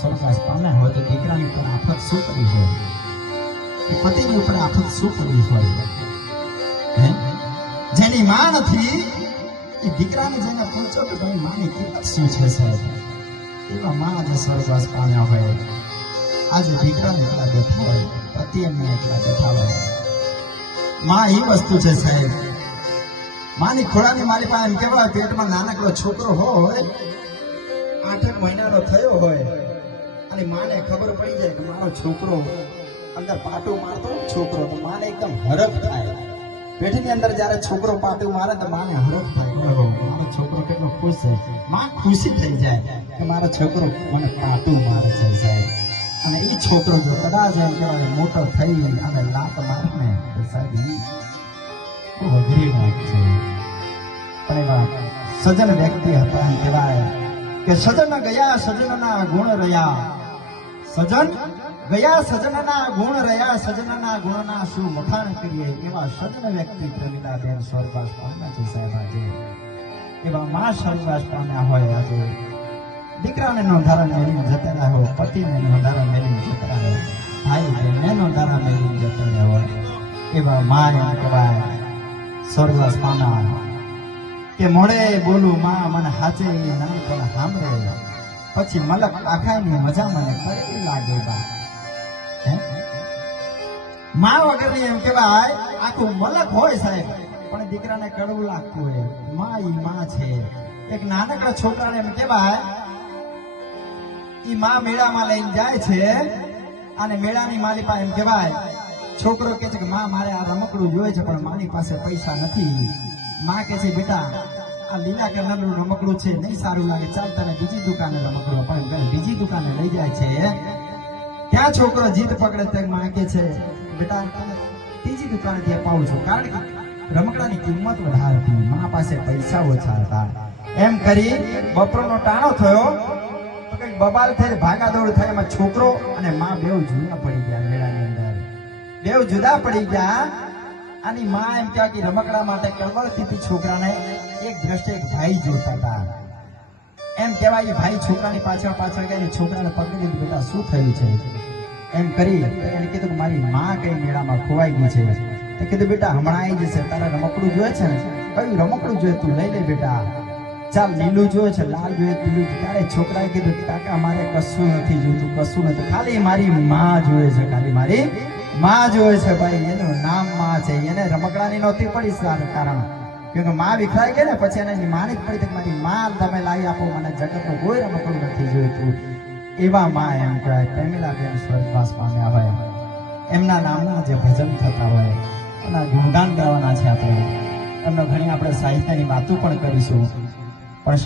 સ્વર્ગવાસ શું કરી હોય. કે પતિની ઉપર આફત શું કરી હોય? જેની માં નથી એ દીકરાને જેને આજે સ્વર્ગવાસ પામ્યા એકલા બેઠા હોય પતિ એમને એટલા બેઠા હોય. માં એ વસ્તુ છે સાહેબ. માની ખોળાની મારી પાસે એમ કહેવાય, પેટમાં નાનકડો છોકરો હોય, આઠેક મહિનાનો થયો હોય અને માને ખબર પડી જાય કે મારો છોકરો અંદર પાટું મારતો છોકરો તો માને એકદમ હરફ થાય. પેટની અંદર જ્યારે છોકરો પાટું મારે તો માને હરફ થાય. મારો છોકરો કેટલો ખુશ છે. માં ખુશી થઈ જાય કે મારો છોકરો મને પાટું મારે છે સાહેબ. અને એ છોકરો જો કદાચ એમ કહેવાય મોટો થઈ અને લાત મારે તો સાહેબ ઈ અઘરી વાત છે. પણ એવા સજ્જન વ્યક્તિ હતા એમ કહેવાય કે સજન ગયા સજનના ગુણ રહ્યા. સજન, ગયા સજનના ગુણ રહ્યા, સજનના ગુણના શું વખાણ કરીએ એવા સજન વ્યક્તિ પ્રમિલાબેન સ્વર્ગવાસ પામ્યા છે સાહેબ આજે. એવા મા સ્વર્ગવાસ પામ્યા હોય આજે. દીકરાને નોંધારા મેળીને જતા રહ્યો પતિને નો નોંધારા મેળીને જતા રહ્યો હોય ભાઈ બહેનને નોંધારા મેળીને જતા રહ્યો એવા મા એમ કહેવાય સ્વર્ગવાસ પામ્યા. કે મોડે બોલું, માં, મને હાચે નામ પણ સાંભળે. પછી મલક આખાની મજા મને કઈ લાગે બા? માં વગરની એમ કેવાય આખું મલક હોય સાહેબ, પણ દીકરાને કડવું લાગતું હોય. માં ઈ માં છે. એક નાનકડા છોકરાને એમ કેવાય ઈ માં મેળામાં લઈને જાય છે અને મેળાની માલી પાસે એમ કેવાય છોકરો કે છે કે, માં, મારે આ રમકડું જોઈએ છે, પણ મારી પાસે પૈસા નથી. માં કે છે, બેટા આ લીલા કલરનું રમકડું છે, નહીં સારું લાગે. ચાલ તને બીજી દુકાને રમકડું પણ બીજી દુકાને લઈ જાય છે. ત્યાં છોકરો જીદ પકડે તે માંગે છે? બેટા ત્રીજી ત્યાં અપાવું છું. કારણ કે રમકડાની કિંમત વધારે હતી. મા પાસે પૈસા ઓછા હતા. એમ કરી બપોરનો ટાણો થયો. તો કંઈક બબાલ થઈ ભાગાદોડ થઈ એમાં છોકરો અને મા બેવ જુદા પડી ગયા મેળાની અંદર. બેવ જુદા પડી ગયા. આની મા એમ કહેવાય કે રમકડા માટે કળવળતી હતી છોકરાને. એક દ્રષ્ટિ એક ભાઈ જોતા હતા. એમ કહેવાય ભાઈ છોકરાની પાછળ પાછળ ગયા છોકરાને પકડી લીધું. બેટા, શું થયું છે? એમ કરી એને કીધું કે મારી માં કઈ મેળામાં ખોવાઈ ગઈ છે. તો કીધું, બેટા, હમણાં આવી જશે. તારા રમકડું જોઈએ છે ને? કયું રમકડું જોઈએ તું લઈ લે, બેટા. ચાલ, લીલું જોયે છે, લાલ જોયે પીલું ત્યારે છોકરાએ કીધું કાકા, મારે કશું નથી જોઈતું કશું નથી. ખાલી મારી માં જોયે છે, ખાલી મારી માં જોયે છે ભાઈ. એનું નામમાં છે. એને રમકડાની નહોતી પડી કારણ કેમ કે માં વિખરાઈ ગઈ ને, પછી એને માની પડી કે મારી માં તમે લાવી આપો, મને જગતનું કોઈ રમકડું નથી જોઈતું. એવા માં એમ કહેવાય પ્રેમીલાબેન સ્વર્ગવાસ પામ્યા હોય એમના નામના જે ભજન થતા હોય, એના ગુણગાન ગાવાના છે આપણે. એમનો ઘણી આપણે સાહિત્યની વાતો પણ કરીશું. પણ